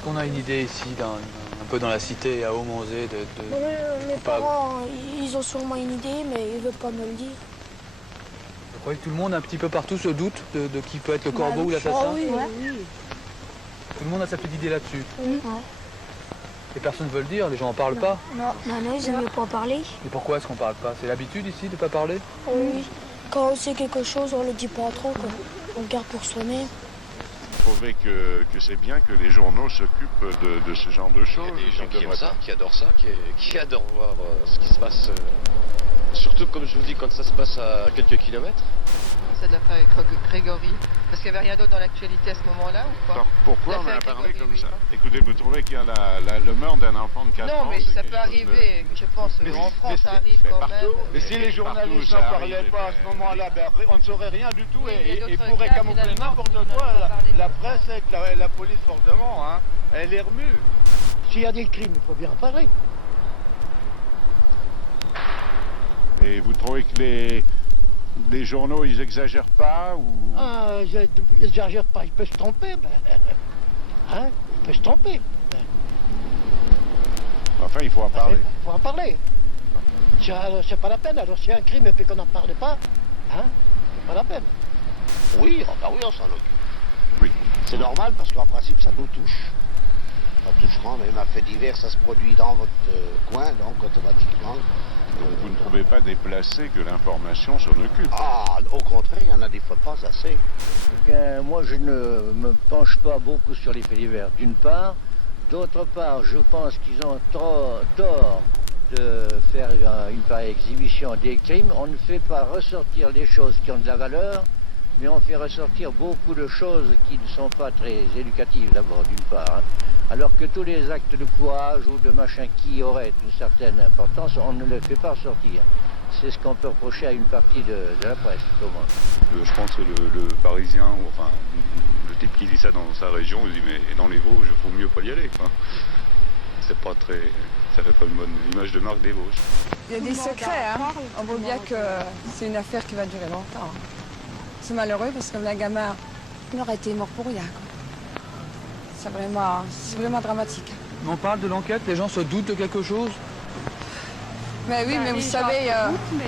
Est-ce qu'on a une idée ici, un peu dans la cité, à Aumonzé, Mes parents, ils ont sûrement une idée, mais ils ne veulent pas me le dire. Vous croyez que tout le monde, un petit peu partout, se doute de qui peut être le corbeau ou l'assassin? Oui, Ouais. oui. Tout le monde a sa petite idée là-dessus. Ouais. Et personne ne veut le dire, les gens n'en parlent pas. Non, ils aiment mieux pas parler. Et pourquoi est-ce qu'on parle pas? C'est l'habitude ici de ne pas parler? Oui. Quand on sait quelque chose, on le dit pas trop, quoi. On le garde pour soi-même. Vous trouvez que c'est bien que les journaux s'occupent de ce genre de choses? Il y a des gens qui aiment ça, qui adorent ça, qui adorent voir ce qui se passe. Surtout, comme je vous dis, quand ça se passe à quelques kilomètres. C'est de l'affaire Grégory. Parce qu'il n'y avait rien d'autre dans l'actualité à ce moment-là ou quoi? Alors, pourquoi on en a L'affaire parlé Grégory, comme oui. ça? Écoutez, vous trouvez qu'il y a le meurtre d'un enfant de 4 ans? Non, mais c'est ça quelque peut chose de- arriver, je pense. En France, ça arrive quand même. Mais si les journalistes n'en parlaient pas à ce moment-là, ben après, on ne saurait rien du tout Oui, mais et d'autres pourrait cas, camoufler finalement, n'importe on quoi. n'en a pas parlé. La presse aide la police fortement, hein. Elle est remue. S'il y a des crimes, il faut bien en parler. Et vous trouvez que les journaux, ils exagèrent pas ou... Ah, ils n'exagèrent pas, ils peuvent se tromper. Ben, hein, ils peuvent se tromper. Ben, Enfin, il faut en parler. il faut en parler. C'est pas la peine. Alors, s'il y a un crime et puis qu'on n'en parle pas, hein, c'est pas la peine. Oui, enfin oui, on s'en occupe. Oui. C'est normal parce qu'en principe, ça nous touche. Ça touchera, même un fait divers, ça se produit dans votre coin, donc automatiquement. Donc vous ne trouvez pas déplacé que l'information s'en occupe? Ah, au contraire, il y en a des fois pas assez. Eh bien, moi, je ne me penche pas beaucoup sur les faits divers, d'une part. D'autre part, je pense qu'ils ont tort de faire une pareille exhibition des crimes. On ne fait pas ressortir les choses qui ont de la valeur, mais on fait ressortir beaucoup de choses qui ne sont pas très éducatives d'abord, d'une part. Hein. Alors que tous les actes de courage ou de machin qui auraient une certaine importance, on ne les fait pas ressortir. C'est ce qu'on peut reprocher à une partie de la presse, au moins. Je pense que le Parisien, ou enfin le type qui dit ça dans sa région, il dit mais dans les Vosges, il faut mieux pas y aller, quoi. C'est pas très, ça fait pas une bonne image de marque des Vosges. Il y a des secrets, hein. On voit bien que c'est une affaire qui va durer longtemps. C'est malheureux parce que la gamin, il aurait été mort pour rien, quoi. C'est vraiment dramatique. On parle de l'enquête, les gens se doutent de quelque chose? Mais oui, mais vous savez... Mais